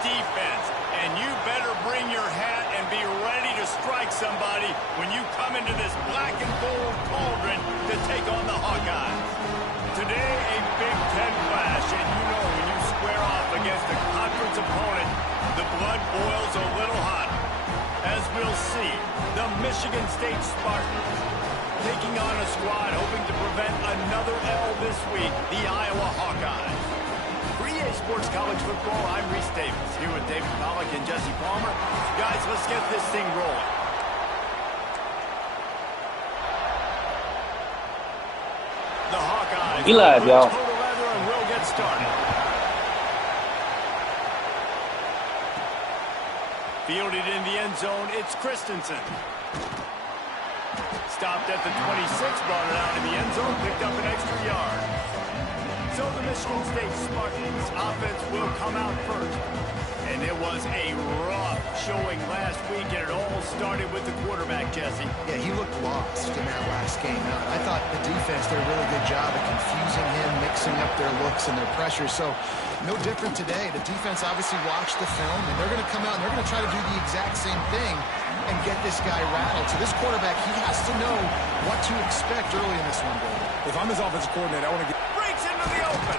defense, and you better bring your hat and be ready to strike somebody when you come into this black and gold cauldron to take on the Hawkeyes. Today, a Big Ten clash, and you know when you square off against a conference opponent, the blood boils a little hot. As we'll see, the Michigan State Spartans taking on a squad hoping to prevent another L this week, the Iowa Hawkeyes. For EA Sports College Football, I'm Reese Davis, here with David Pollack and Jesse Palmer. Guys, let's get this thing rolling. The Hawkeyes total leather and we'll get started. Fielded in the end zone, it's Christensen. Stopped at the 26, brought it out in the end zone, picked up an extra yard. So the Michigan State Spartans offense will come out first. And it was a rough showing last week, and it all started with the quarterback, Jesse. Yeah, he looked lost in that last game out. I thought the defense did a really good job of confusing him, mixing up their looks and their pressure. So no different today. The defense obviously watched the film, and they're going to come out and they're going to try to do the exact same thing and get this guy rattled. So this quarterback, he has to know what to expect early in this one, David. If I'm his offensive coordinator, I want to get... Breaks into the open.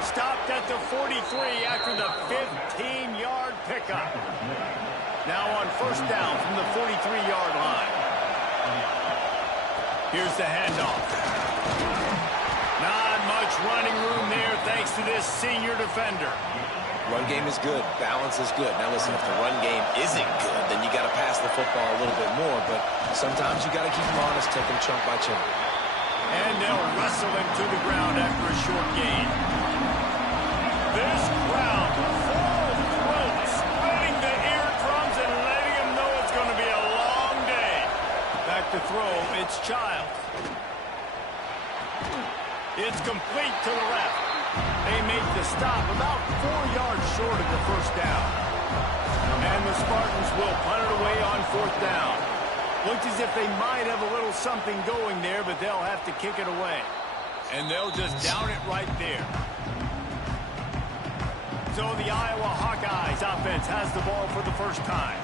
Stopped at the 43 after the 15-yard pickup. Now on first down from the 43-yard line. Here's the handoff. Not much running room there thanks to this senior defender. Run game is good. Balance is good. Now listen, if the run game isn't good, then you got to pass the football a little bit more. But sometimes you got to keep them honest, take them chunk by chunk. And they'll wrestle him to the ground after a short gain. This crowd full of throats, spreading the eardrums and letting him know it's going to be a long day. Back to throw, it's Childs. It's complete to the left. They make the stop about 4 yards short of the first down. And the Spartans will punt it away on fourth down. Looks as if they might have a little something going there, but they'll have to kick it away. And they'll just down it right there. So the Iowa Hawkeyes offense has the ball for the first time.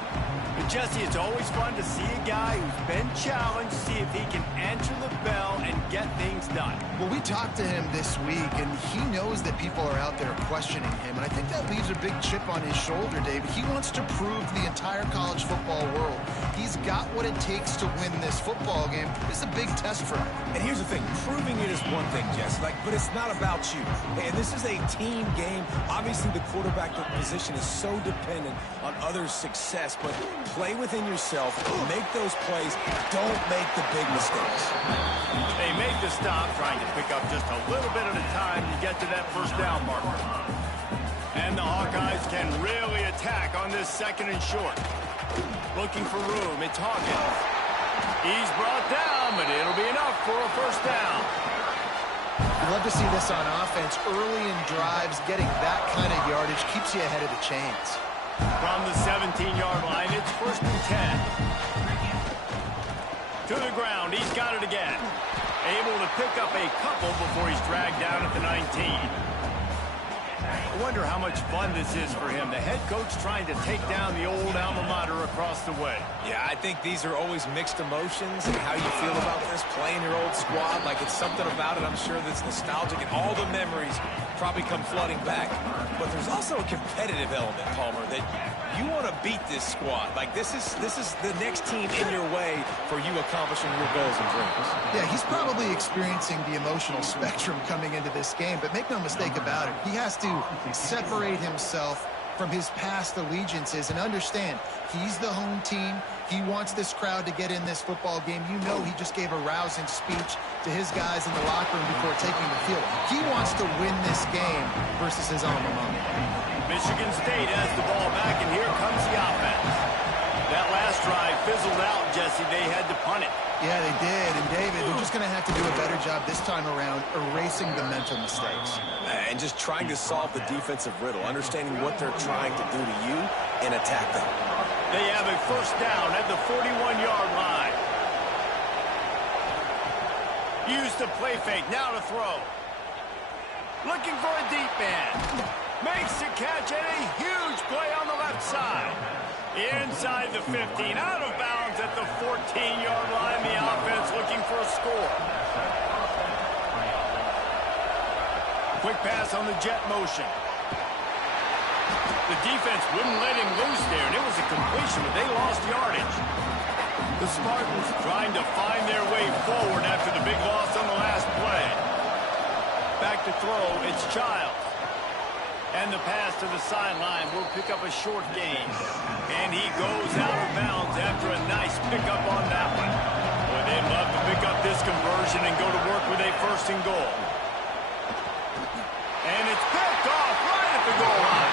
But Jesse, it's always fun to see a guy who's been challenged, see if he can answer the bell and get things done. Well, we talked to him this week, and he knows that people are out there questioning him, and I think that leaves a big chip on his shoulder, David. He wants to prove to the entire college football world he's got what it takes to win this football game. It's a big test for him. And here's the thing, proving it is one thing, Jess, but it's not about you. And this is a team game. Obviously, the quarterback position is so dependent on others' success, but play within yourself, make those plays, don't make the big mistakes. They make the stop, trying to pick up just a little bit at a time to get to that first down marker. And the Hawkeyes can really attack on this second and short. Looking for room, it's Hawkins. He's brought down, but it'll be enough for a first down. I'd love to see this on offense. Early in drives, getting that kind of yardage keeps you ahead of the chains. From the 17-yard line, it's first and 10. To the ground, he's got it again. Able to pick up a couple before he's dragged down at the 19. I wonder how much fun this is for him. The head coach trying to take down the old alma mater across the way. Yeah, I think these are always mixed emotions and how you feel about this, playing your old squad. Like, it's something about it, I'm sure, that's nostalgic, and all the memories probably come flooding back. But there's also a competitive element, Palmer, that you want to beat this squad. Like, this is the next team in your way for you accomplishing your goals and dreams. Yeah, he's probably experiencing the emotional spectrum coming into this game, but make no mistake about it, he has to separate himself from his past allegiances and understand he's the home team. He wants this crowd to get in this football game. You know he just gave a rousing speech to his guys in the locker room before taking the field. He wants to win this game versus his alma mater. Michigan State has the ball back, and here comes the offense. That last drive fizzled out, Jesse. They had to punt it. Yeah, they did. And, David, they're just going to have to do a better job this time around erasing the mental mistakes. And just trying to solve the defensive riddle, understanding what they're trying to do to you and attack them. They have a first down at the 41-yard line. Use the play fake. Now to throw. Looking for a deep man. Makes the catch and a huge play on the left side. Inside the 15, out of bounds at the 14-yard line. The offense looking for a score. Quick pass on the jet motion. The defense wouldn't let him loose there, and it was a completion, but they lost yardage. The Spartans trying to find their way forward after the big loss on the last play. Back to throw, it's Childs. And the pass to the sideline will pick up a short gain. And he goes out of bounds after a nice pickup on that one. Boy, they'd love to pick up this conversion and go to work with a 1st and goal. And it's picked off right at the goal line.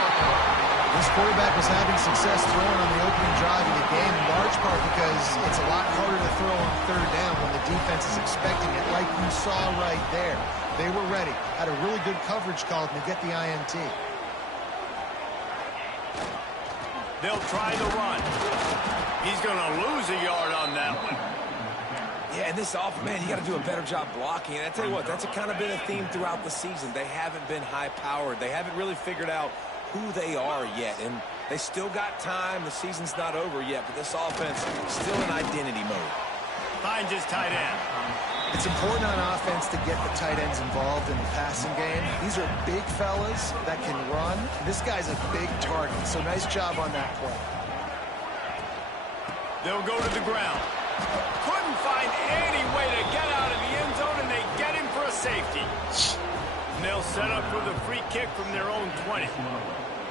This quarterback was having success throwing on the opening drive of the game, in large part because it's a lot harder to throw on 3rd down when the defense is expecting it, like you saw right there. They were ready, had a really good coverage call to get the INT. They'll try the run. He's going to lose a yard on that one. Yeah, and this offense, man, you got to do a better job blocking. And I tell you what, that's kind of been a theme throughout the season. They haven't been high-powered. They haven't really figured out who they are yet. And they still got time. The season's not over yet, but this offense is still in identity mode. Finds his tight end. It's important on offense to get the tight ends involved in the passing game. These are big fellas that can run. This guy's a big target, so nice job on that play. They'll go to the ground. Couldn't find any way to get out of the end zone, and they get him for a safety. And they'll set up for the free kick from their own 20.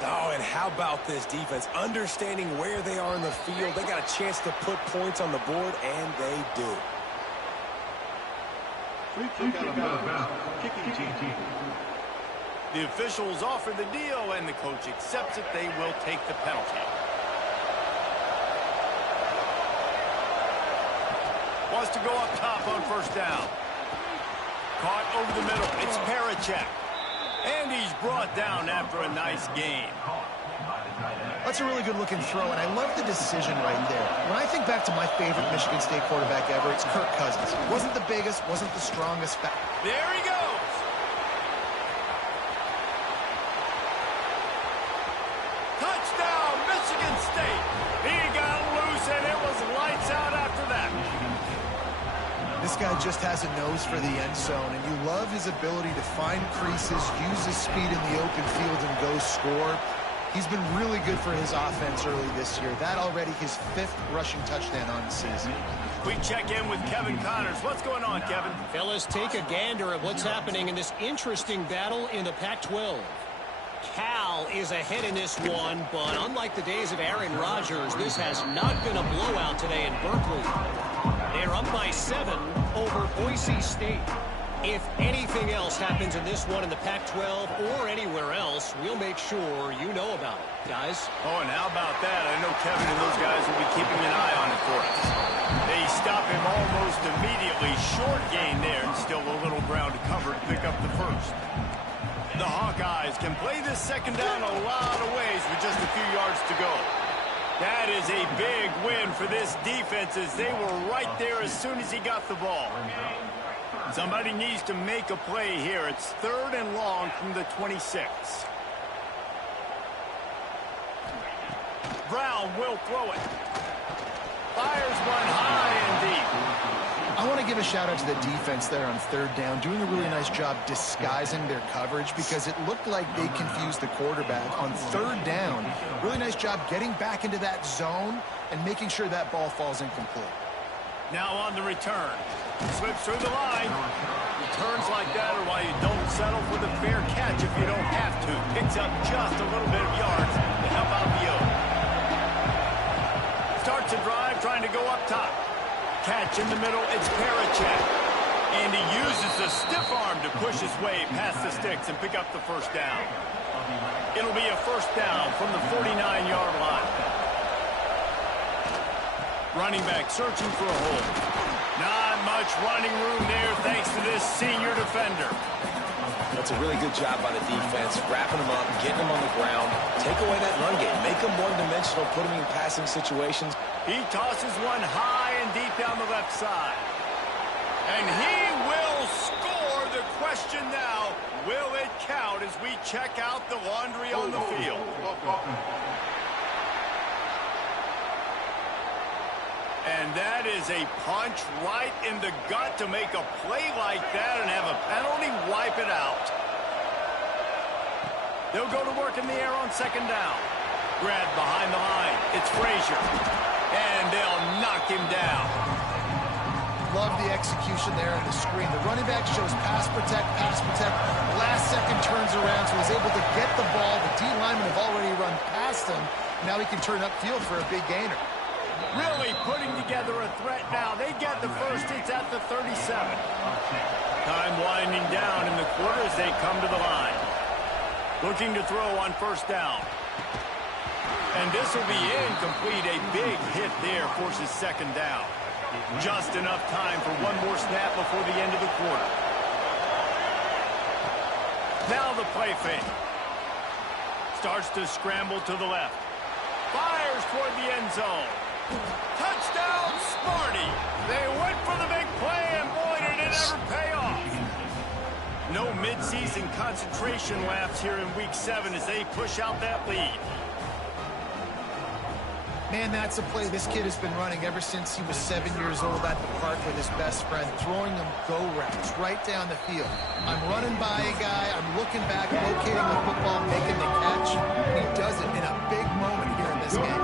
Oh, and how about this defense? Understanding where they are in the field. They got a chance to put points on the board, and they do. The officials offer the deal, and the coach accepts it. They will take the penalty. Wants to go up top on 1st down. Caught over the middle. It's Parachek. And he's brought down after a nice gain. That's a really good-looking throw, and I love the decision right there. When I think back to my favorite Michigan State quarterback ever, it's Kirk Cousins. Wasn't the biggest, wasn't the strongest. There he goes. Touchdown, Michigan State. He got loose, and it was lights out after that. This guy just has a nose for the end zone, and you love his ability to find creases, use his speed in the open field, and go score. He's been really good for his offense early this year. That already his 5th rushing touchdown on the season. We check in with Kevin Connors. What's going on, Kevin? Fellas, take a gander at what's happening in this interesting battle in the Pac-12. Cal is ahead in this one, but unlike the days of Aaron Rodgers, this has not been a blowout today in Berkeley. They're up by 7 over Boise State. If anything else happens in this one in the Pac-12 or anywhere else, we'll make sure you know about it, guys. Oh, and how about that? I know Kevin and those guys will be keeping an eye on it for us. They stop him almost immediately. Short gain there, and still a little ground to cover to pick up the 1st. The Hawkeyes can play this 2nd down a lot of ways with just a few yards to go. That is a big win for this defense, as they were right there as soon as he got the ball. Somebody needs to make a play here. It's 3rd and long from the 26. Brown will throw it. Fires one high and deep. I want to give a shout out to the defense there on 3rd down, doing a really nice job disguising their coverage because it looked like they confused the quarterback on 3rd down. Really nice job getting back into that zone and making sure that ball falls incomplete. Now on the return. Slips through the line. Returns like that are why you don't settle for the fair catch if you don't have to. Picks up just a little bit of yards to help out the O. Starts a drive trying to go up top. Catch in the middle, it's Parachek. And he uses the stiff arm to push his way past the sticks and pick up the 1st down. It'll be a 1st down from the 49-yard line. Running back searching for a hole. Not much running room there thanks to this senior defender. That's a really good job by the defense, wrapping them up, getting them on the ground. Take away that run game. Make them one-dimensional, put them in passing situations. He tosses one high and deep down the left side. And he will score. The question question now, will it count as we check out the laundry on the field? And that is a punch right in the gut to make a play like that and have a penalty wipe it out. They'll go to work in the air on second down. Grabbed behind the line. It's Frazier. And they'll knock him down. Love the execution there on the screen. The running back shows pass protect, pass protect. Last second turns around, so he's able to get the ball. The D linemen have already run past him. Now he can turn upfield for a big gainer. Really putting together a threat now. They get the first. It's at the 37. Time winding down in the quarter as they come to the line. Looking to throw on first down. And this will be incomplete. A big hit there forces second down. Just enough time for one more snap before the end of the quarter. Now the play fake. Starts to scramble to the left. Fires toward the end zone. Touchdown, Smarty. They went for the big play, and boy, did it ever pay off. No midseason concentration laps here in Week 7 as they push out that lead. Man, that's a play this kid has been running ever since he was 7 years old at the park with his best friend, throwing them go routes right down the field. I'm running by a guy, I'm looking back, locating the football, making the catch. He does it in a big moment here in this game.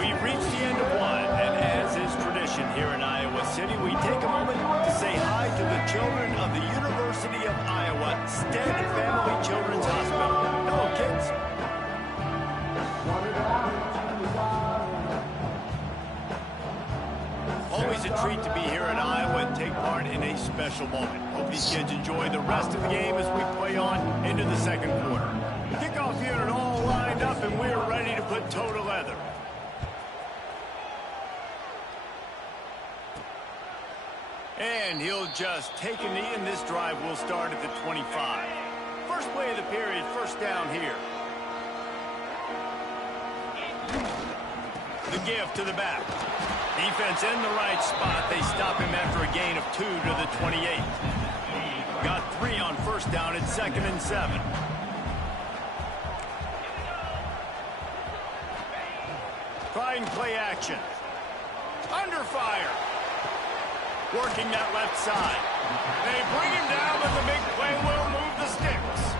We've reached the end of one, and as is tradition here in Iowa City, we take a moment to say hi to the children of the University of Iowa Stead Family Children's Hospital. Hello, kids. Always a treat to be here in Iowa and take part in a special moment. Hope these kids enjoy the rest of the game as we play on into the second quarter. Kickoff unit all lined up, and we're ready to put toe to leather. And he'll just take a knee, and this drive will start at the 25. First play of the period, first down here. The give to the back. Defense in the right spot. They stop him after a gain of 2 to the 28. Got 3 on first down at 2nd and 7. Trying play action. Under fire. Working that left side. They bring him down, but the big play will move the sticks.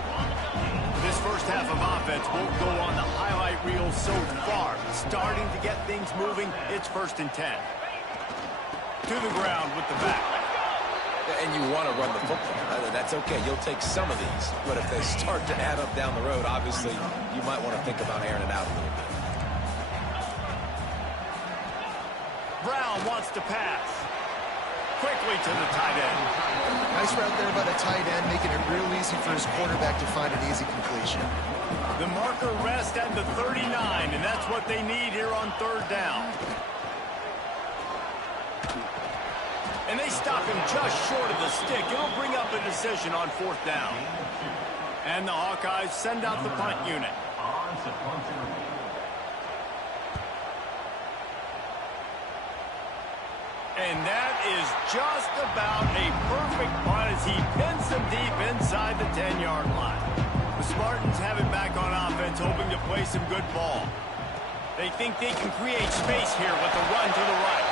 This first half of offense won't go on the highlight reel so far. Starting to get things moving. It's 1st and 10. To the ground with the back. And you want to run the football. That's okay. You'll take some of these. But if they start to add up down the road, obviously, you might want to think about airing it out a little bit. Brown wants to pass. Quickly to the tight end. Nice route there by the tight end, making it real easy for his quarterback to find an easy completion. The marker rests at the 39, and that's what they need here on third down. And they stop him just short of the stick. It'll bring up a decision on 4th down. And the Hawkeyes send out the punt unit. And that is just about a perfect punt as he pins them deep inside the 10-yard line. The Spartans have it back on offense, hoping to play some good ball. They think they can create space here with a run to the right.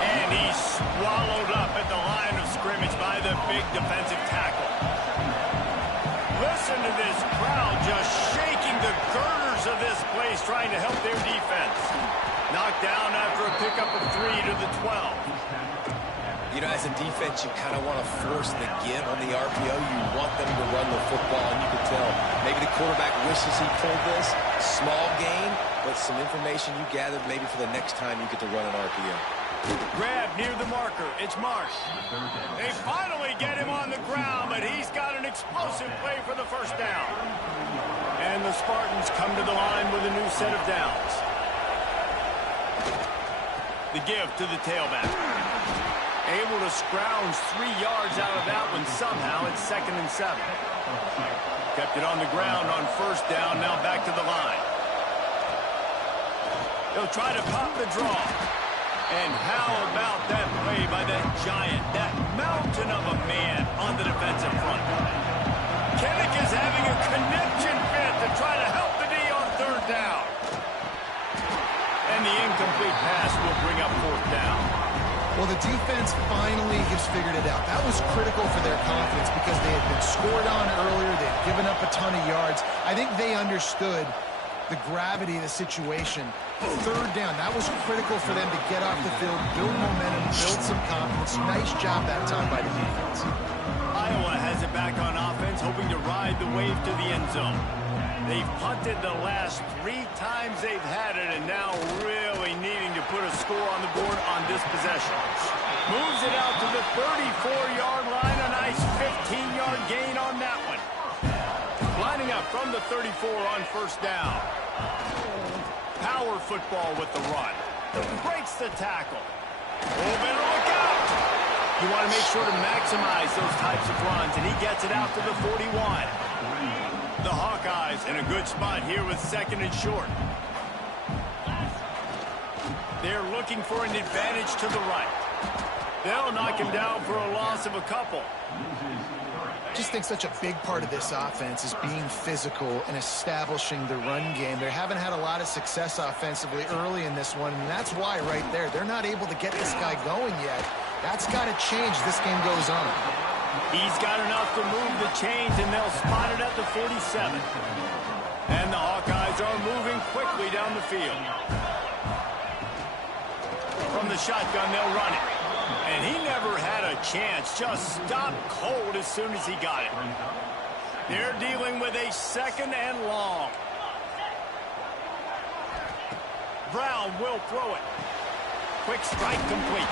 And he's swallowed up at the line of scrimmage by the big defensive tackle. Listen to this crowd just shaking the girders of this place, trying to help their defense. Knocked down after a pickup of 3 to the 12. You know, as a defense, you kind of want to force the give on the RPO. You want them to run the football, and you can tell maybe the quarterback wishes he pulled this. Small gain, but some information you gathered maybe for the next time you get to run an RPO. Grab near the marker. It's Marsh. They finally get him on the ground, but he's got an explosive play for the first down. And the Spartans come to the line with a new set of downs. The give to the tailback. Able to scrounge 3 yards out of that one somehow. It's 2nd and 7. Kept it on the ground on first down. Now back to the line. They'll try to pop the draw. And how about that play by that giant, that mountain of a man on the defensive front? Kinnick is having a conniption fit to try to help the D on third down. And the incomplete pass will bring up fourth down. Well, the defense finally has figured it out. That was critical for their confidence because they had been scored on earlier. They had given up a ton of yards. I think they understood the gravity of the situation. Third down, that was critical for them to get off the field, build momentum, build some confidence. Nice job that time by the defense. Iowa has it back on offense, hoping to ride the wave to the end zone. They've punted the last 3 times they've had it, and now really needing to put a score on the board on this possession. Moves it out to the 34-yard line, a nice 15-yard gain on that one. Lining up from the 34 on first down. Power football with the run. Breaks the tackle. Oh, better look out. You want to make sure to maximize those types of runs, and he gets it out to the 41. The Hawkeyes in a good spot here with second and short. They're looking for an advantage to the right. They'll knock him down for a loss of a couple. I just think such a big part of this offense is being physical and establishing the run game. They haven't had a lot of success offensively early in this one, and that's why right there, they're not able to get this guy going yet. That's got to change as this game goes on. He's got enough to move the chains, and they'll spot it at the 47. And the Hawkeyes are moving quickly down the field. From the shotgun, they'll run it. And he never had a chance. Just stopped cold as soon as he got it. They're dealing with a second and long. Brown will throw it. Quick strike complete.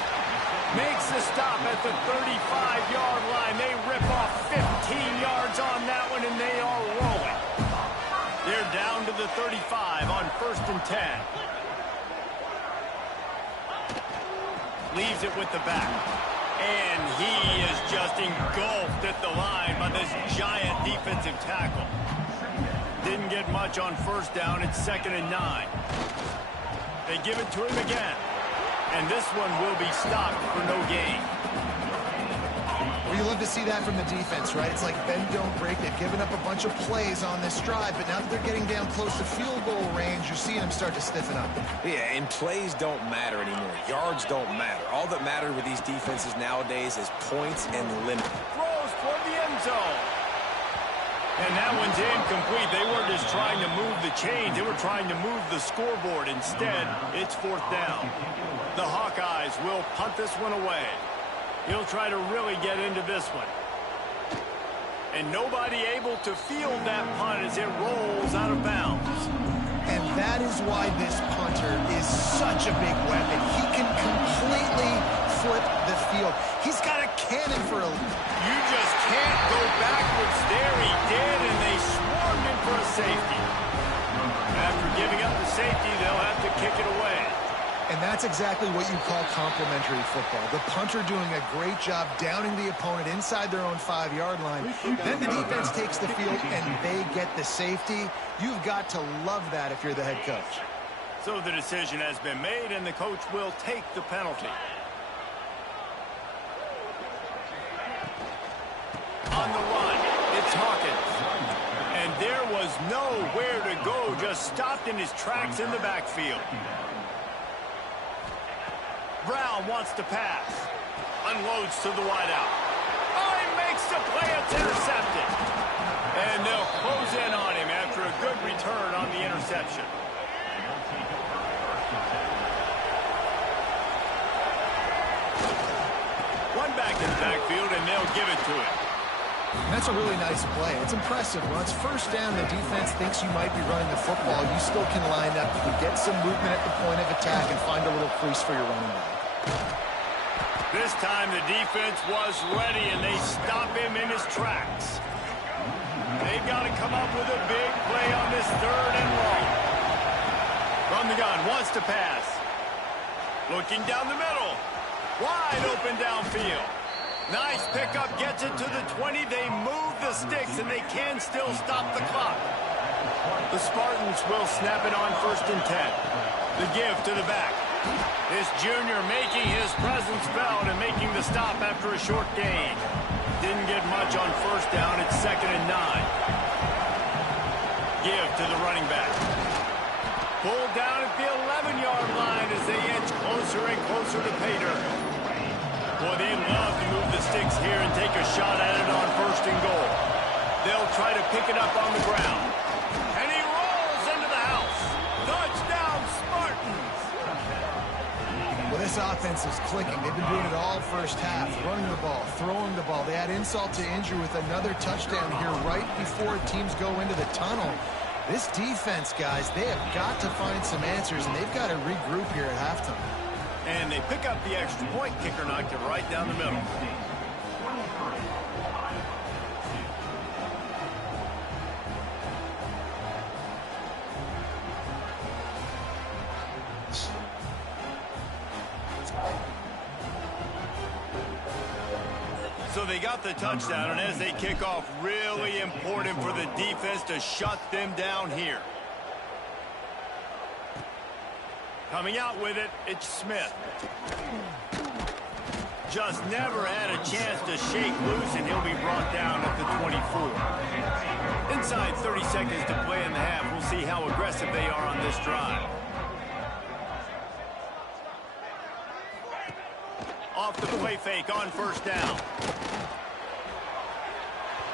Makes the stop at the 35-yard line. They rip off 15 yards on that one, and they are rolling. They're down to the 35 on first and 10. Leaves it with the back. And he is just engulfed at the line by this giant defensive tackle. Didn't get much on first down. It's second and 9. They give it to him again. And this one will be stopped for no gain. Well, you love to see that from the defense, right? It's like bend, don't break. They've given up a bunch of plays on this drive, but now that they're getting down close to field goal range, you're seeing them start to stiffen up. Yeah, and plays don't matter anymore. Yards don't matter. All that matters with these defenses nowadays is points and limit. Throws for the end zone. And that one's incomplete. They weren't just trying to move the chains. They were trying to move the scoreboard. Instead, it's fourth down. The Hawkeyes will punt this one away. He'll try to really get into this one. And nobody able to field that punt as it rolls out of bounds. And that is why this punter is such a big weapon. He can completely flip the field. He's got a cannon for a... You just can't go backwards there. He did, and they swarmed him for a safety. After giving up the safety, they'll have to kick it away. And that's exactly what you call complementary football. The punter doing a great job downing the opponent inside their own 5-yard line. Then the defense takes the field, and they get the safety. You've got to love that if you're the head coach. So the decision has been made, and the coach will take the penalty. On the run, it's Hawkins. And there was nowhere to go, just stopped in his tracks in the backfield. Brown wants to pass. Unloads to the wideout. Oh, he makes the play. It's intercepted. And they'll close in on him after a good return on the interception. One back in the backfield, and they'll give it to him. That's a really nice play. It's impressive. When it's first down, the defense thinks you might be running the football. You still can line up. You can get some movement at the point of attack and find a little crease for your running back. This time the defense was ready, and they stop him in his tracks. They've got to come up with a big play on this third and long. From the gun, wants to pass. Looking down the middle. Wide open downfield. Nice pickup, gets it to the 20. They move the sticks, and they can still stop the clock. The Spartans will snap it on first and 10. The give to the back. This junior making his presence felt and making the stop after a short gain. Didn't get much on first down. It's 2nd and 9. Give to the running back. Pulled down at the 11-yard line as they inch closer and closer to pay dirt. Boy, they love to move the sticks here and take a shot at it on 1st and goal. They'll try to pick it up on the ground. And he rolls into the house. Touchdown, Spartans! Well, this offense is clicking. They've been doing it all first half, running the ball, throwing the ball. They add insult to injury with another touchdown here right before teams go into the tunnel. This defense, guys, they have got to find some answers, and they've got to regroup here at halftime. And they pick up the extra point. Kicker knocked it right down the middle. So they got the touchdown, and as they kick off, really important for the defense to shut them down here. Coming out with it, it's Smith. Just never had a chance to shake loose, and he'll be brought down at the 24. Inside 30 seconds to play in the half. We'll see how aggressive they are on this drive. Off the play fake on 1st down.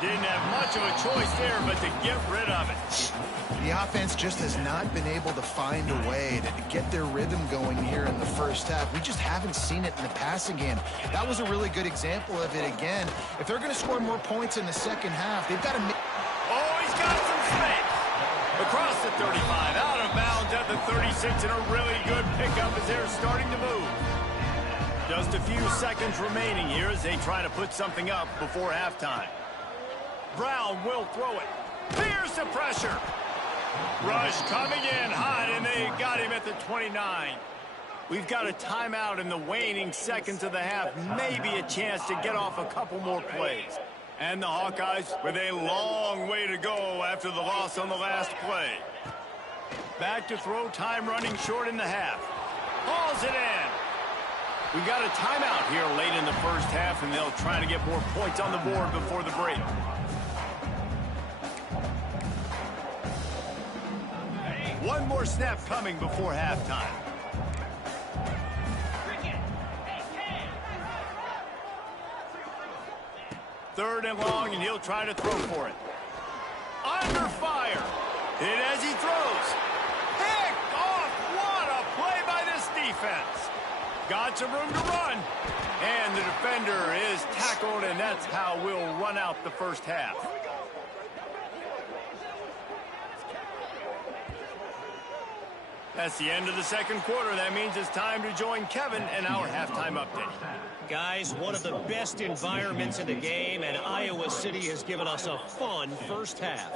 Didn't have much of a choice there, but to get rid of it. The offense just has not been able to find a way to get their rhythm going here in the first half. We just haven't seen it in the passing game. That was a really good example of it again. If they're going to score more points in the second half, they've got to make... Oh, he's got some space. Across the 35, out of bounds at the 36, and a really good pickup as they're starting to move. Just a few seconds remaining here as they try to put something up before halftime. Brown will throw it. Here's the pressure. Rush coming in hot, and they got him at the 29. We've got a timeout in the waning seconds of the half. Maybe a chance to get off a couple more plays. And the Hawkeyes with a long way to go after the loss on the last play. Back to throw, time running short in the half. Hauls it in. We've got a timeout here late in the first half, and they'll try to get more points on the board before the break. One more snap coming before halftime. Third and long, and he'll try to throw for it. Under fire. Hit as he throws. Picked off. What a play by this defense. Got some room to run. And the defender is tackled, and that's how we'll run out the first half. That's the end of the second quarter. That means it's time to join Kevin in our halftime update. Guys, one of the best environments in the game, and Iowa City has given us a fun first half.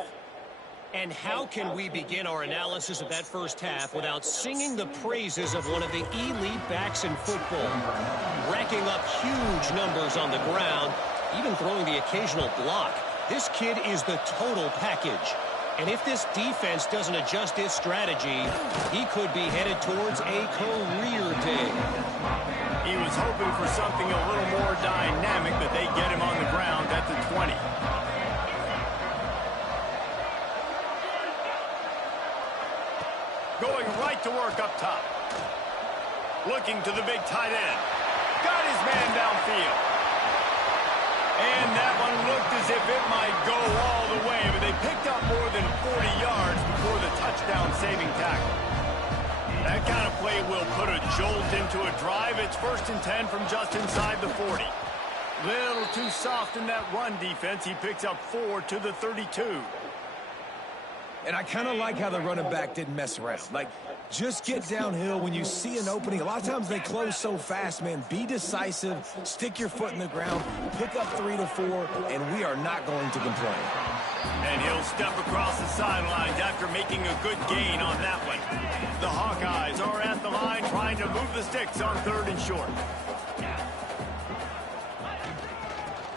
And how can we begin our analysis of that first half without singing the praises of one of the elite backs in football? Racking up huge numbers on the ground, even throwing the occasional block. This kid is the total package. And if this defense doesn't adjust its strategy, he could be headed towards a career day. He was hoping for something a little more dynamic, but they get him on the ground at the 20. Going right to work up top. Looking to the big tight end. Got his man downfield. And that one looked as if it might go all the way, but they picked up more than 40 yards before the touchdown-saving tackle. That kind of play will put a jolt into a drive. It's 1st and 10 from just inside the 40. Little too soft in that run defense. He picks up 4 to the 32. And I kind of like how the running back didn't mess around. Like, just get downhill when you see an opening. A lot of times they close so fast, man. Be decisive, stick your foot in the ground, pick up 3 to 4, and we are not going to complain. And he'll step across the sidelines after making a good gain on that one. The Hawkeyes are at the line trying to move the sticks on 3rd and short.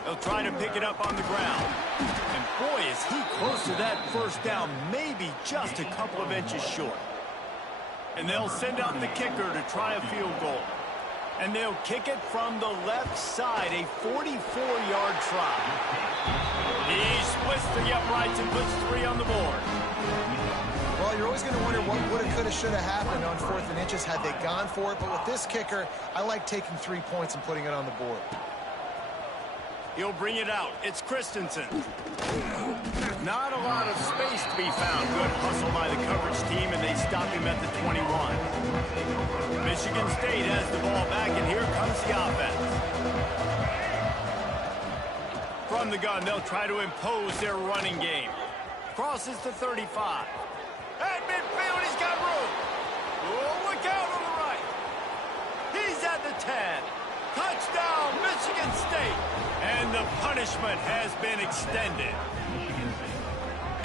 They'll try to pick it up on the ground. And boy, is he close to that first down, maybe just a couple of inches short. And they'll send out the kicker to try a field goal. And they'll kick it from the left side, a 44-yard try. He splits the uprights and puts 3 on the board. Well, you're always going to wonder what woulda, coulda, shoulda happened on 4th and inches had they gone for it. But with this kicker, I like taking 3 points and putting it on the board. He'll bring it out. It's Christensen. Not a lot of space to be found. Good hustle by the coverage team, and they stop him at the 21. Michigan State has the ball back, and here comes the offense. From the gun, they'll try to impose their running game. Crosses the 35. At midfield, he's got room. Oh, look out on the right. He's at the 10. Touchdown, Michigan State. And the punishment has been extended.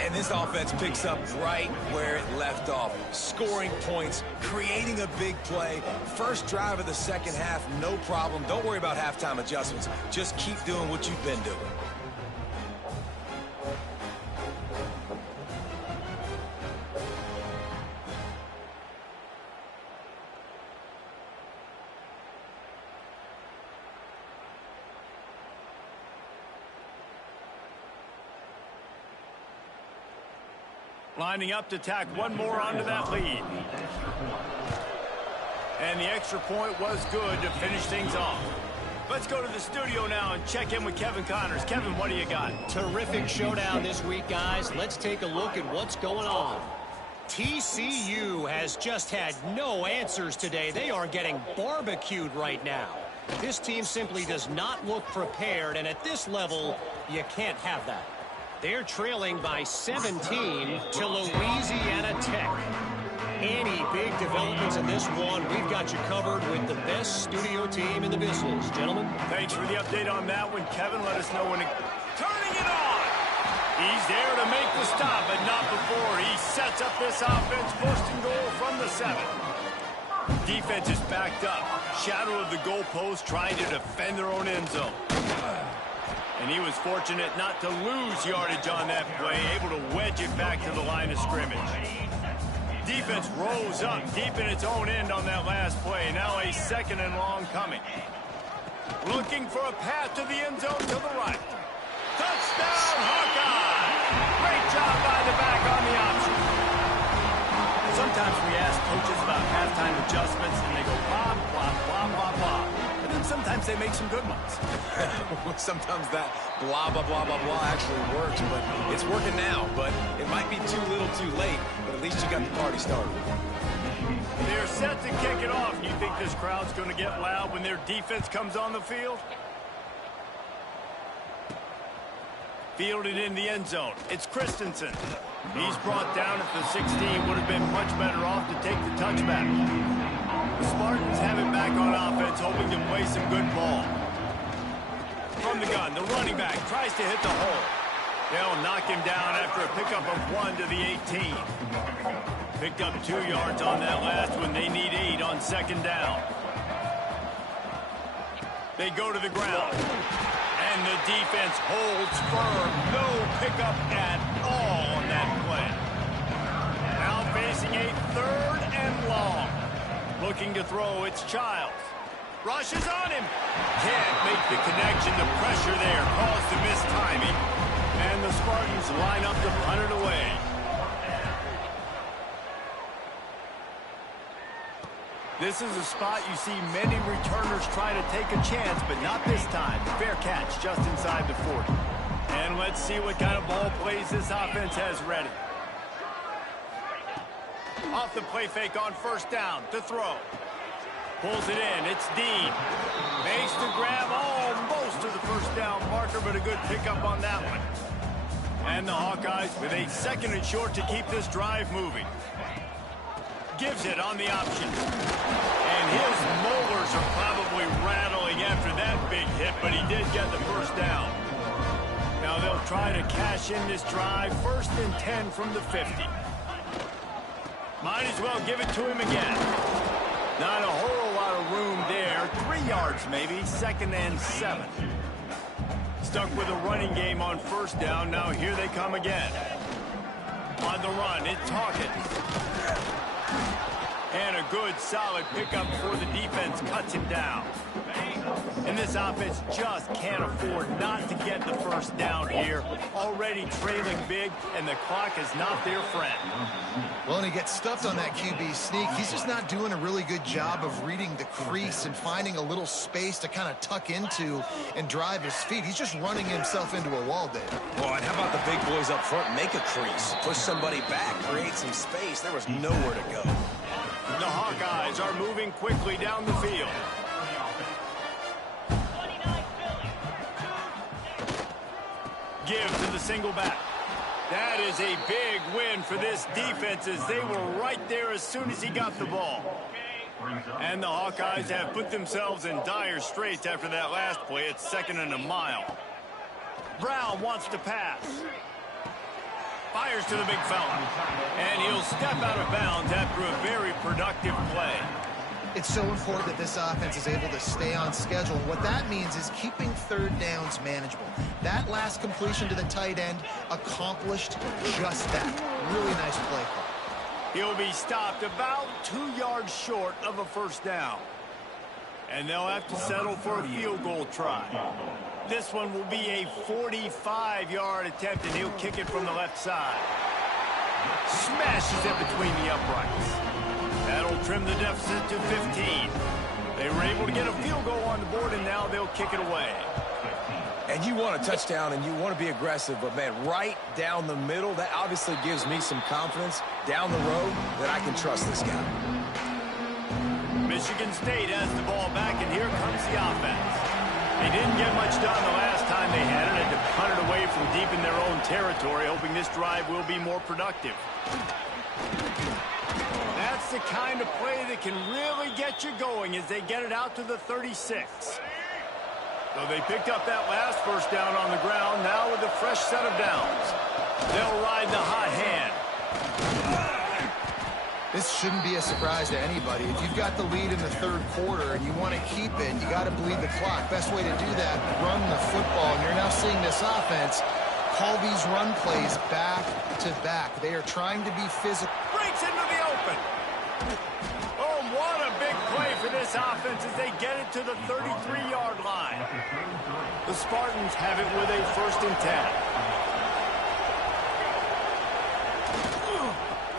And this offense picks up right where it left off. Scoring points, creating a big play. First drive of the second half, no problem. Don't worry about halftime adjustments. Just keep doing what you've been doing. Lining up to tack one more onto that lead. And the extra point was good to finish things off. Let's go to the studio now and check in with Kevin Connors. Kevin, what do you got? Terrific showdown this week, guys. Let's take a look at what's going on. TCU has just had no answers today. They are getting barbecued right now. This team simply does not look prepared, and at this level, you can't have that. They're trailing by 17 to Louisiana Tech. Any big developments in this one, we've got you covered with the best studio team in the business. Gentlemen. Thanks for the update on that one, Kevin. Let us know when turning it on. He's there to make the stop, but not before. He sets up this offense, first and goal from the 7. Defense is backed up. Shadow of the goalpost trying to defend their own end zone. And he was fortunate not to lose yardage on that play, able to wedge it back to the line of scrimmage. Defense rose up deep in its own end on that last play. Now a 2nd and long coming. Looking for a path to the end zone to the right. Touchdown, Hawkeye! Great job by the back on the option. Sometimes we ask coaches about halftime adjustments, and they go blah, blah, blah, blah, blah. And then sometimes they make some good ones. Sometimes that blah, blah, blah, blah, blah actually works, but it's working now. But it might be too little too late, but at least you got the party started. They're set to kick it off. You think this crowd's going to get loud when their defense comes on the field? Fielded in the end zone. It's Christensen. He's brought down at the 16. Would have been much better off to take the touchback. The Spartans have it back on offense, hoping to play some good ball. From the gun, the running back tries to hit the hole. They'll knock him down after a pickup of 1 to the 18. Picked up 2 yards on that last one. They need 8 on 2nd down. They go to the ground. And the defense holds firm. No pickup at all on that play. Now facing a 3rd and long. Looking to throw, it's Childs. Rushes on him. Can't make the connection. The pressure there caused the missed timing. And the Spartans line up to punt it away. This is a spot you see many returners try to take a chance, but not this time. Fair catch just inside the 40. And let's see what kind of ball plays this offense has ready. Off the play fake on 1st down to throw. Pulls it in. It's Dean. Makes the grab almost to the 1st down marker, but a good pickup on that one. And the Hawkeyes with a 2nd and short to keep this drive moving. Gives it on the option. And his molars are probably rattling after that big hit, but he did get the 1st down. Now they'll try to cash in this drive. 1st and 10 from the 50. Might as well give it to him again. Not a whole lot of room there. 3 yards maybe. 2nd and 7. Stuck with a running game on 1st down. Now here they come again. On the run, it's Hawkins. And a good, solid pickup before the defense cuts him down. And this offense just can't afford not to get the first down here. Already trailing big, and the clock is not their friend. Well, and he gets stuffed on that QB sneak. He's just not doing a really good job of reading the crease and finding a little space to kind of tuck into and drive his feet. He's just running himself into a wall, Dave. Well, and how about the big boys up front? Make a crease, push somebody back, create some space. There was nowhere to go. The Hawkeyes are moving quickly down the field. Give to the single back. That is a big win for this defense as they were right there as soon as he got the ball. And the Hawkeyes have put themselves in dire straits after that last play. It's 2nd and a mile. Brown wants to pass. Fires to the big fella. And he'll step out of bounds after a very productive play. It's so important that this offense is able to stay on schedule. And what that means is keeping third downs manageable. That last completion to the tight end accomplished just that. Really nice play call. He'll be stopped about 2 yards short of a first down. And they'll have to settle for a field goal try. This one will be a 45-yard attempt, and he'll kick it from the left side. Smashes it between the uprights. That'll trim the deficit to 15. They were able to get a field goal on the board, and now they'll kick it away. And you want a touchdown, and you want to be aggressive, but, man, right down the middle, that obviously gives me some confidence down the road that I can trust this guy. Michigan State has the ball back, and here comes the offense. They didn't get much done the last time they had it, and to punt it away from deep in their own territory, hoping this drive will be more productive. That's the kind of play that can really get you going as they get it out to the 36. So they picked up that last first down on the ground, now with a fresh set of downs. They'll ride the hot hand. This shouldn't be a surprise to anybody. If you've got the lead in the third quarter and you want to keep it, you got to bleed the clock. Best way to do that, run the football. And you're now seeing this offense call these run plays back to back. They are trying to be physical. Breaks into the open. Oh, what a big play for this offense as they get it to the 33-yard line. The Spartans have it with a 1st and 10.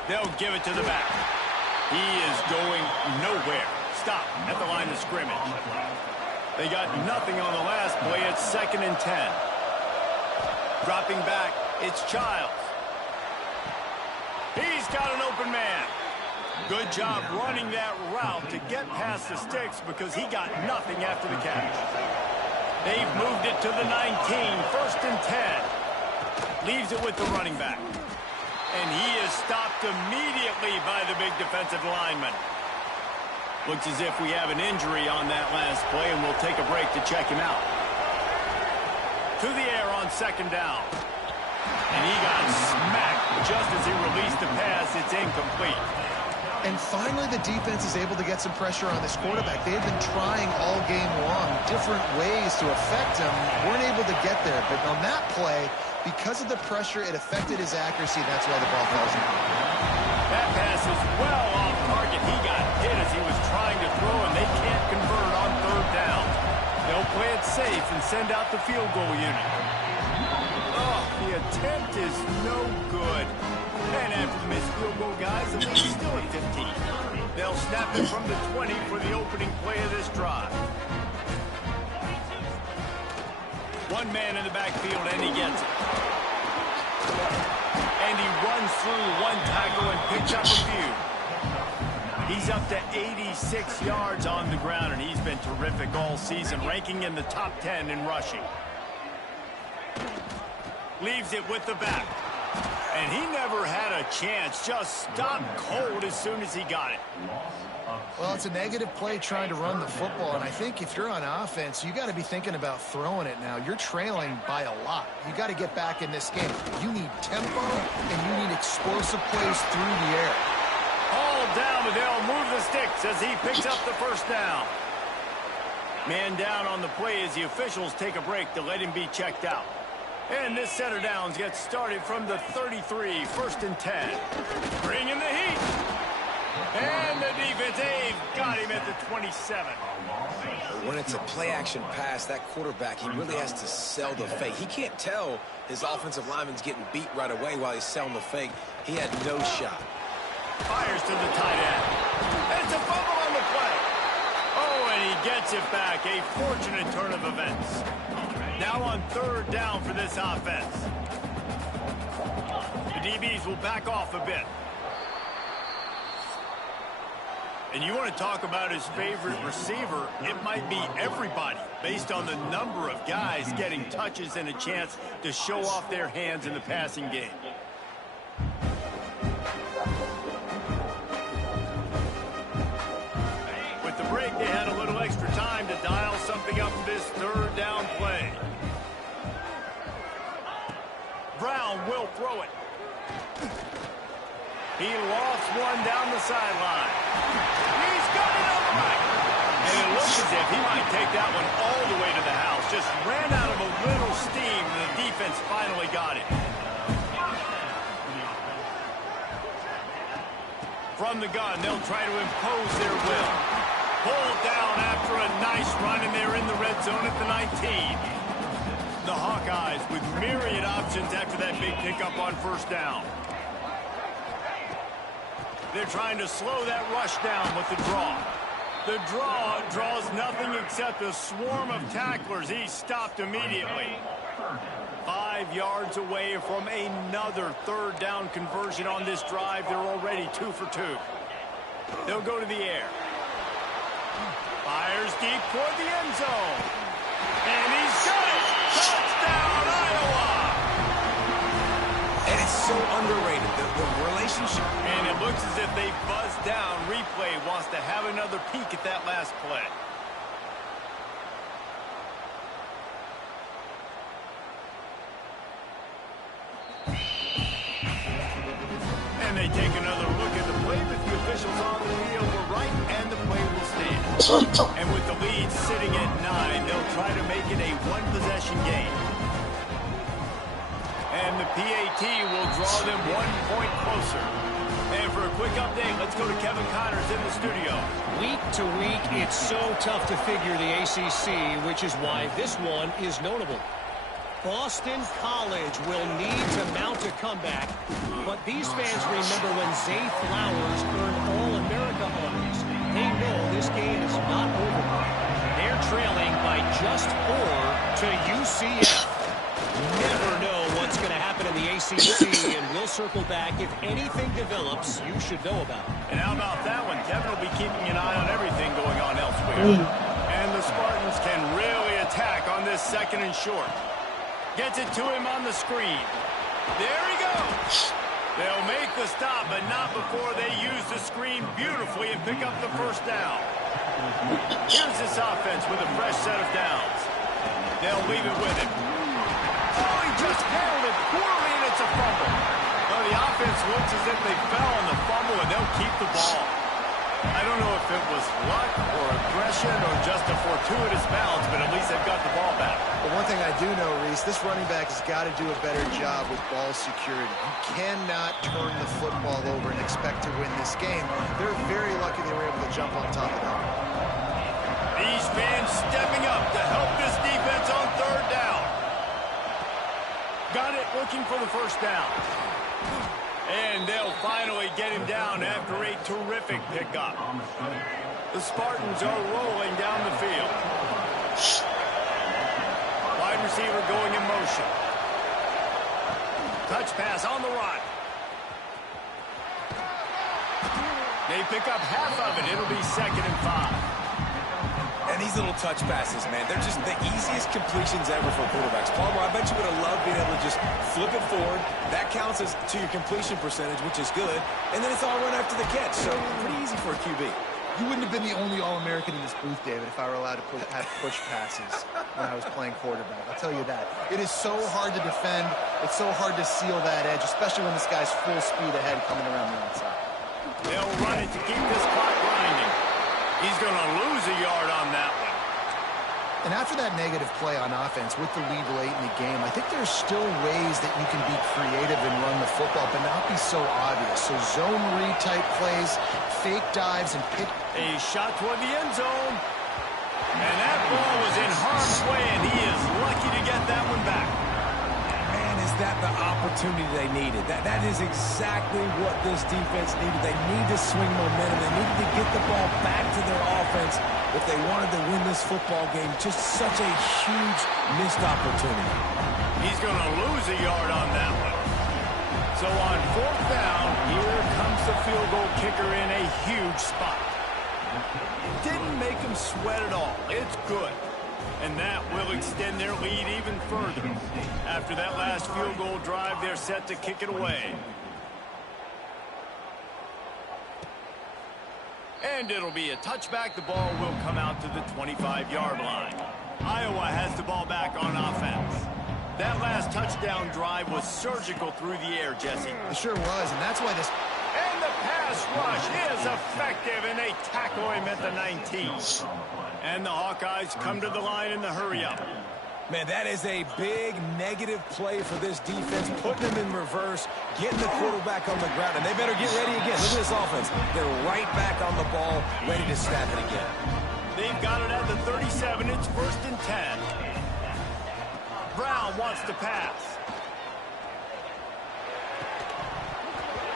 They'll give it to the back. He is going nowhere. Stop at the line of scrimmage. They got nothing on the last play. It's 2nd and 10. Dropping back, it's Childs. He's got an open man. Good job running that route to get past the sticks because he got nothing after the catch. They've moved it to the 19, 1st and 10. Leaves it with the running back. And he is stopped immediately by the big defensive lineman. Looks as if we have an injury on that last play, and we'll take a break to check him out. To the air on 2nd down. And he got smacked just as he released the pass. It's incomplete. And finally, the defense is able to get some pressure on this quarterback. They had been trying all game long different ways to affect him. Weren't able to get there. But on that play, because of the pressure, it affected his accuracy. That's why the ball falls in. That pass is well off target. He got hit as he was trying to throw, and they can't convert on 3rd down. They'll play it safe and send out the field goal unit. Oh, the attempt is no good. And after the missed field goal, guys, the lead is still at 15. They'll snap it from the 20 for the opening play of this drive. One man in the backfield, and he gets it. And he runs through one tackle and picks up a few. He's up to 86 yards on the ground, and he's been terrific all season, ranking in the top 10 in rushing. Leaves it with the back. And he never had a chance, just stopped cold as soon as he got it. Well, it's a negative play trying to run the football, and I think if you're on offense, you got to be thinking about throwing it now. You're trailing by a lot. You got to get back in this game. You need tempo, and you need explosive plays through the air. All down, but they'll move the sticks as he picks up the first down. Man down on the play as the officials take a break to let him be checked out. And this set of downs gets started from the 33, 1st and 10. Bring in the heat. And the defense 27. When it's a play-action pass, that quarterback, he really has to sell the fake. He can't tell his offensive lineman's getting beat right away while he's selling the fake. He had no shot. Fires to the tight end. It's a fumble on the play. Oh, and he gets it back. A fortunate turn of events. Now on third down for this offense. The DBs will back off a bit. And you want to talk about his favorite receiver, it might be everybody, based on the number of guys getting touches and a chance to show off their hands in the passing game. With the break, they had a little extra time to dial something up for this third down play. Brown will throw it. He lofts one down the sideline. He's got it on the right. And it looks as if he might take that one all the way to the house. Just ran out of a little steam, and the defense finally got it. From the gun, they'll try to impose their will. Pulled down after a nice run, and they're in the red zone at the 19. The Hawkeyes with myriad options after that big pickup on first down. They're trying to slow that rush down with the draw. The draw draws nothing except a swarm of tacklers. He's stopped immediately. 5 yards away from another third down conversion on this drive. They're already 2 for 2. They'll go to the air. Fires deep toward the end zone. And he's got it! Touchdown, Iowa! And it's so underrated, the relationship. And it looks as if they buzzed down. Replay wants to have another peek at that last play. And they take another look at the play, but the officials on the field were right, and the play will stand. And with the lead sitting at 9, they'll try to make it a one-possession game. And the PAT will draw them 1 point closer. And for a quick update, let's go to Kevin Connors in the studio. Week to week, it's so tough to figure the ACC, which is why this one is notable. Boston College will need to mount a comeback, but these fans remember when Zay Flowers earned All-America honors. They know this game is not over. They're trailing by just 4 to UCF. Never know what's going to happen in the ACC, and we'll circle back. If anything develops, you should know about it. And how about that one? Kevin will be keeping an eye on everything going on elsewhere. And the Spartans can really attack on this second and short. Gets it to him on the screen. There he goes. They'll make the stop, but not before they use the screen beautifully and pick up the first down. Here's this offense with a fresh set of downs. They'll leave it with him. Oh, he just handled it poorly, and it's a fumble. Well, the offense looks as if they fell on the fumble, and they'll keep the ball. I don't know if it was luck or aggression or just a fortuitous bounce, but at least they've got the ball back. But one thing I do know, Reese, this running back has got to do a better job with ball security. You cannot turn the football over and expect to win this game. They're very lucky they were able to jump on top of that. These fans stepping up to help this defense on third down. Got it, looking for the first down. And they'll finally get him down after a terrific pickup. The Spartans are rolling down the field. Wide receiver going in motion. Touch pass on the run. They pick up half of it. It'll be 2nd and 5. And these little touch passes, man, they're just the easiest completions ever for quarterbacks. Palmer, I bet you would have loved being able to just flip it forward. That counts as to your completion percentage, which is good. And then it's all run after the catch, so pretty easy for a QB. You wouldn't have been the only All-American in this booth, David, if I were allowed to have push passes when I was playing quarterback. I'll tell you that. It is so hard to defend. It's so hard to seal that edge, especially when this guy's full speed ahead coming around the outside. They'll run it to keep this clock grinding. He's going to lose a yard on that one. And after that negative play on offense with the lead late in the game, I think there's still ways that you can be creative and run the football, but not be so obvious. So zone read type plays, fake dives, and pick. A shot toward the end zone. And that ball was in harm's way, and he is lucky to get that one back. Man, is that the opportunity they needed? That is exactly what this defense needed. They need to swing momentum. They needed to get the ball back to their offense if they wanted to win this football game. Just such a huge missed opportunity. He's going to lose a yard on that one. So on 4th down, here comes the field goal kicker in a huge spot. Didn't make him sweat at all. It's good. And that will extend their lead even further. After that last field goal drive, they're set to kick it away. And it'll be a touchback. The ball will come out to the 25-yard line. Iowa has the ball back on offense. That last touchdown drive was surgical through the air, Jesse. It sure was, and that's why this... And the pass rush is effective, and they tackle him at the 19. And the Hawkeyes come to the line in the hurry-up. Man, that is a big negative play for this defense, putting them in reverse, getting the quarterback on the ground, and they better get ready again. Look at this offense. They're right back on the ball, ready to snap it again. They've got it at the 37. It's 1st and 10. Brown wants to pass.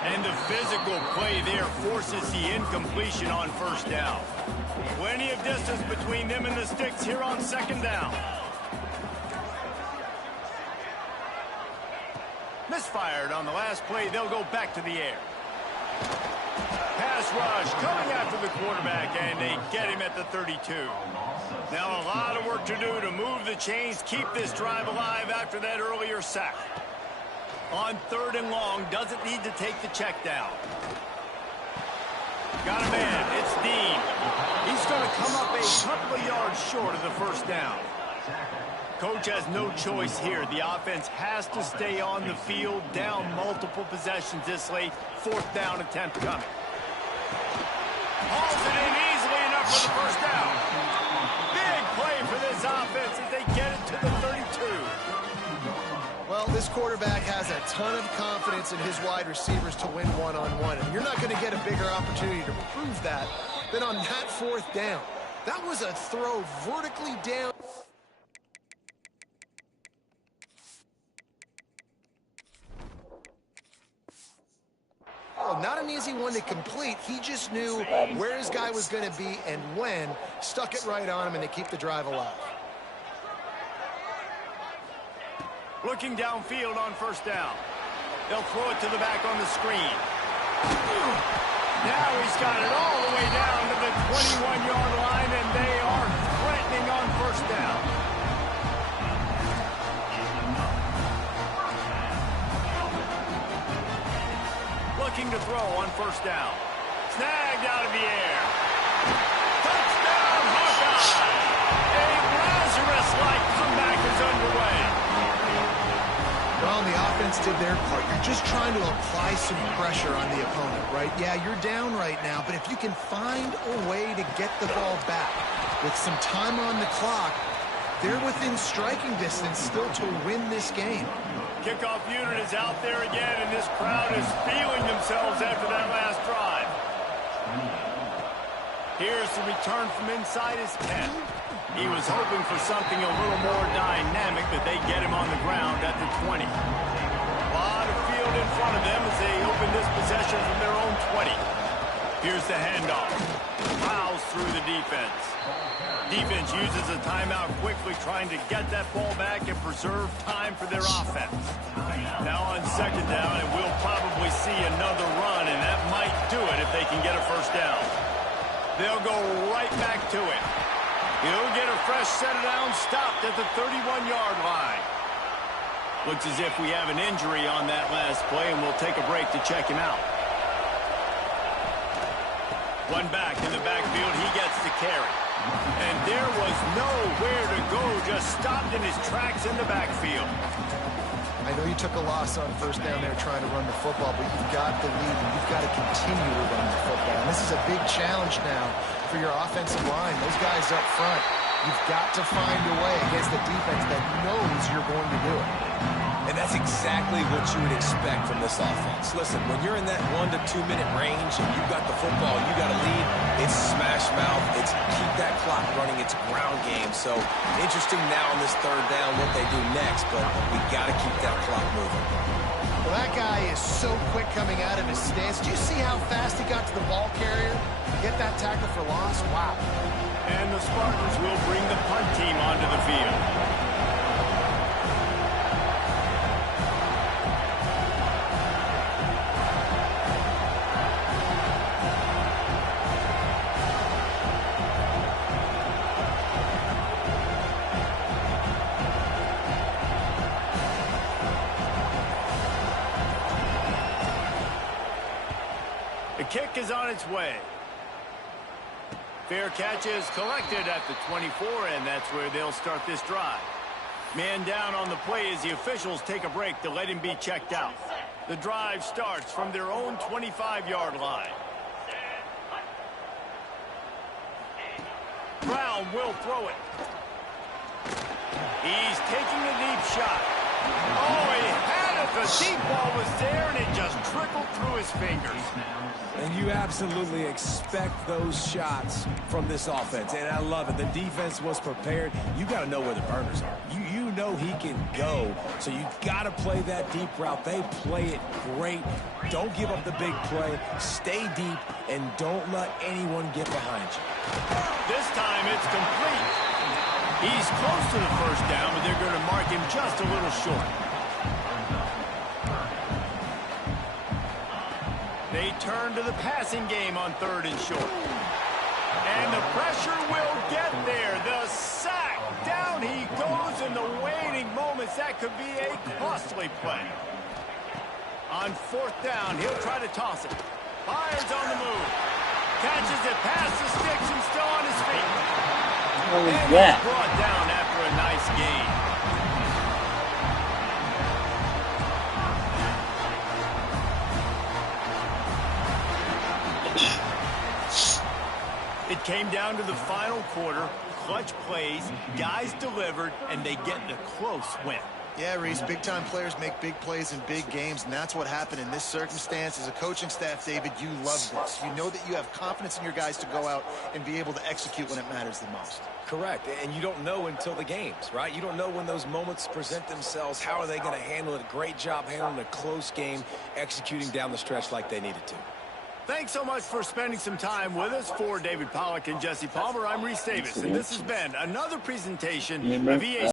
And the physical play there forces the incompletion on 1st down. Plenty of distance between them and the sticks here on 2nd down. Misfired on the last play. They'll go back to the air. Pass rush coming after the quarterback, and they get him at the 32. Now a lot of work to do to move the chains, keep this drive alive after that earlier sack. On 3rd and long, doesn't need to take the check down. Got a man, it's Dean. He's going to come up a couple of yards short of the 1st down. Coach has no choice here. The offense has to stay on the field, down multiple possessions this late. 4th down attempt coming. Hauls it in easily enough for the 1st down. Big play for this offense as they get it to the 32. Well, this quarterback has a ton of confidence in his wide receivers to win one-on-one, and you're not going to get a bigger opportunity to prove that than on that 4th down. That was a throw vertically down. Oh, not an easy one to complete. He just knew where his guy was going to be and when, stuck it right on him, and they keep the drive alive. Looking downfield on 1st down. They'll throw it to the back on the screen. Now he's got it all the way down to the 21-yard line, and they are threatening on 1st down. Looking to throw on 1st down. Snagged out of the air. Touchdown, Hawkeye! A Lazarus-like comeback is underway. Well, the offense did their part. You're just trying to apply some pressure on the opponent, right? Yeah, you're down right now, but if you can find a way to get the ball back with some time on the clock, they're within striking distance still to win this game. Kickoff unit is out there again, and this crowd is feeling themselves after that last drive. Here's the return from inside his 10. He was hoping for something a little more dynamic, but they get him on the ground at the 20. A lot of field in front of them as they open this possession from their own 20. Here's the handoff. Plows through the defense. Defense uses a timeout quickly, trying to get that ball back and preserve time for their offense. Now on 2nd down, and we'll probably see another run, and that might do it if they can get a 1st down. They'll go right back to it. He'll get a fresh set of downs, stopped at the 31-yard line. Looks as if we have an injury on that last play, and we'll take a break to check him out. One back in the backfield, he gets the carry. And there was nowhere to go, just stopped in his tracks in the backfield. I know you took a loss on 1st down there trying to run the football, but you've got the lead, and you've got to continue to run the football. And this is a big challenge now for your offensive line. Those guys up front, You've got to find a way against a defense that knows you're going to do it. And that's exactly what you would expect from this offense. Listen, when you're in that 1 to 2 minute range and you've got the football, you got a lead, it's smash mouth, it's keep that clock running, it's ground game. So interesting now on this third down what they do next, but we got to keep that clock moving. Well, that guy is so quick coming out of his stance. Do you see how fast he got to the ball carrier? Get that tackle for loss? Wow. And the Spartans will bring the punt team onto the field. The kick is on its way. Fair catch is collected at the 24, and that's where they'll start this drive. Man down on the play as the officials take a break to let him be checked out. The drive starts from their own 25-yard line. Brown will throw it. He's taking a deep shot. Oh, he had it. The deep ball was there, and it just trickled through his fingers. And you absolutely expect those shots from this offense, and I love it. The defense was prepared. You got to know where the burners are. You know he can go, so you got to play that deep route. They play it great. Don't give up the big play. Stay deep, and don't let anyone get behind you. This time it's complete. He's close to the first down, but they're going to mark him just a little short. They turn to the passing game on 3rd and short. And the pressure will get there. The sack. Down he goes in the waning moments. That could be a costly play. On 4th down, he'll try to toss it. Fires on the move. Catches it past the sticks and still on his feet. What was And that? he's brought down after a nice gain. It came down to the final quarter. Clutch plays, guys delivered, and they get the close win. Yeah, Reese, big-time players make big plays in big games, and that's what happened in this circumstance. As a coaching staff, David, you love this. You know that you have confidence in your guys to go out and be able to execute when it matters the most. Correct, and you don't know until the games, right? You don't know when those moments present themselves. How are they going to handle it? Great job handling a close game, executing down the stretch like they needed to. Thanks so much for spending some time with us. For David Pollack and Jesse Palmer, I'm Reese Davis, and this has been another presentation of EA